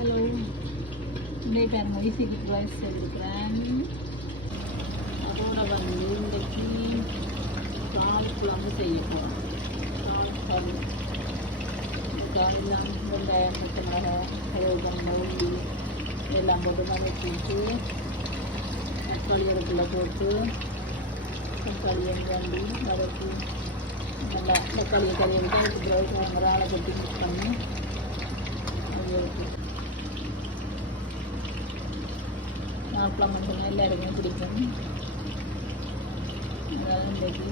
Hello, இன்றைய பாருங்க ஈஸிக்கு price எடுக்கிறேன். அதோட வந்து இன்றைக்கு கால் குழம்பு செய்ய போகிறோம். கால் காலெல்லாம் வெங்காயம், பச்சை மிளகாய், கருவேப்பிலை, உள்ளி எல்லாம் போட்டு வதக்கிட்டு தக்காளி அடுப்பில் போட்டு தக்காளியை வேண்டி வதக்கி நல்லா தக்காளியை கறியை விட்டு மிளகாய் கொட்டி மிக்ஸ் பண்ணி நாற்பழம் மட்டும் எல்லாருக்குமே பிடிக்கும். அதாவது இன்றைக்கு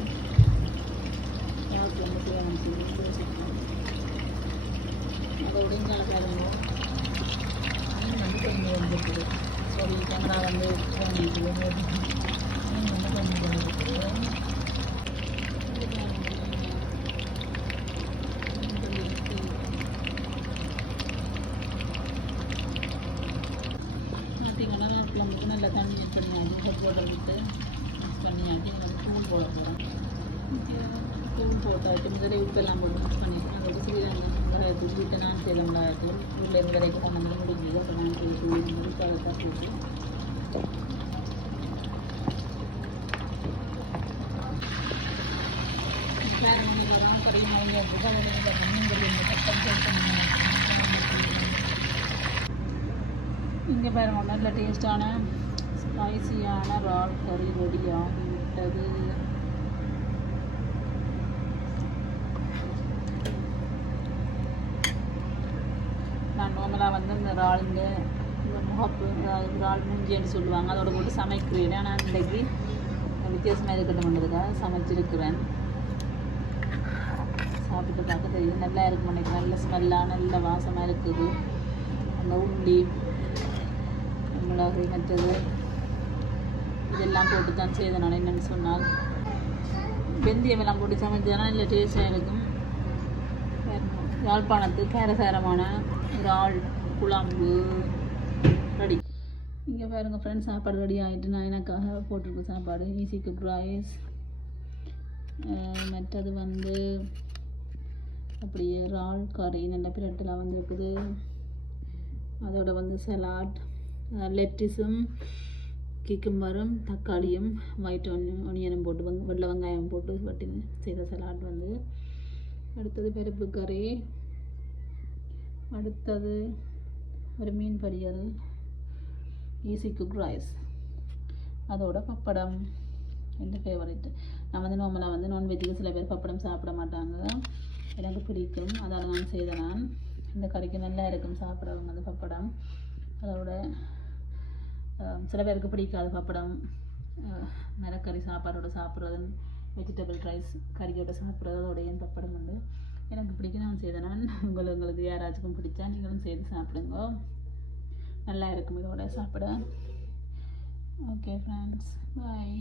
நாற்பழம் செய்யணும் யோசிக்கணும். அதோடையும் கணக்காதுங்க வந்து கொஞ்சம் வந்துருக்குது. சரி, கேமரா வந்து பண்ணிட்டு வந்து கொஞ்சம் பண்ணிருக்குது. குழம்புக்கு நல்லா தண்ணி மிக்ஸ் பண்ணியாச்சு, உப்பு போட்டு விட்டு மிக்ஸ் பண்ணியாச்சு. எனக்கு தூள் போட போகிறோம். தூள் போட்டாச்சு. முதலே உப்பெல்லாம் போட்டு மிக்ஸ் பண்ணிட்டு அதோட சிறிய தூள் விட்டு நான் செய்த மிளகாய்த்தூள் உள்ளே வரைக்கும் பண்ண முடிஞ்சது. அப்போ நான் தூள் கலத்தாக போட்டு கடையும் அவங்க இங்கே பாருங்க நல்ல டேஸ்டான ஸ்பைசியான இறால் கறி ரெடி ஆகிவிட்டது. நான் நார்மலாக வந்து இந்த இறாலுங்க இந்த முகப்பு இறால் மூஞ்சின்னு சொல்லுவாங்க அதோட போட்டு சமைக்கிறேன். ஆனால் இன்றைக்கு வித்தியாசமாக இருக்கட்டும்ன்றதுக்காக சமைச்சிருக்கிறேன். சாப்பிட்டு பார்க்க தெரியுது, நல்லா இருக்கும் நினைக்கிறேன். நல்ல ஸ்மெல்லாக நல்ல வாசமாக இருக்குது. அந்த உள்ளி, மிளகு, மற்றது இதெல்லாம் போட்டு தான் செய்தனால என்னென்னு சொன்னால் வெந்தயம் எல்லாம் போட்டு சமைச்சதுனா நல்ல டேஸ்டாக இருக்கும். யாழ்ப்பாணத்து காரசாரமான இறால் குழம்பு ரெடி. இங்கே பாருங்கள் ஃப்ரெண்ட்ஸ், சாப்பாடு ரெடி ஆகிட்டு நான் எனக்காக போட்டிருக்கேன் சாப்பாடு. ஈஸிக்கு ரைஸ், மற்றது வந்து அப்படியே இறால் கறி நல்ல பிரட்டெல்லாம் வந்துருக்குது. அதோட வந்து சலாட், லெட்டிஸும் கிக்கும்பரும் தக்காளியும் ஒயிட் ஒனியனும் போட்டு வெள்ளை வெங்காயம் போட்டு வட்டி செய்த சலாட் வந்து. அடுத்தது பருப்பு கறி, அடுத்தது ஒரு மீன் பொரியல், ஈஸி குக் ரைஸ், அதோட பப்படம். எந்த ஃபேவரட். நான் வந்து நார்மலாக வந்து நான்வெஜ்ஜுக்கு சில பேர் பப்படம் சாப்பிட மாட்டாங்க, எனக்கு பிடிக்கும், அதால் நான் செய்தேன். நான் இந்த கறிக்கு நல்லா இருக்கும் சாப்பிடவங்க அந்த பப்படம். அதோட சில பேருக்கு பிடிக்காது பப்படம், மரக்கறி சாப்பாடோட சாப்பிட்றது, வெஜிடபிள் ரைஸ் கறியோட சாப்பிட்றது, அதோடைய பப்படம் வந்து எனக்கு பிடிக்கும், நான் செய்தேன். நான் உங்களுக்கு யாராச்சுக்கும் பிடிச்சா நீங்களும் செய்து சாப்பிடுங்க, நல்லா இருக்கும் இதோட சாப்பிட. ஓகே ஃப்ரெண்ட்ஸ், பாய்.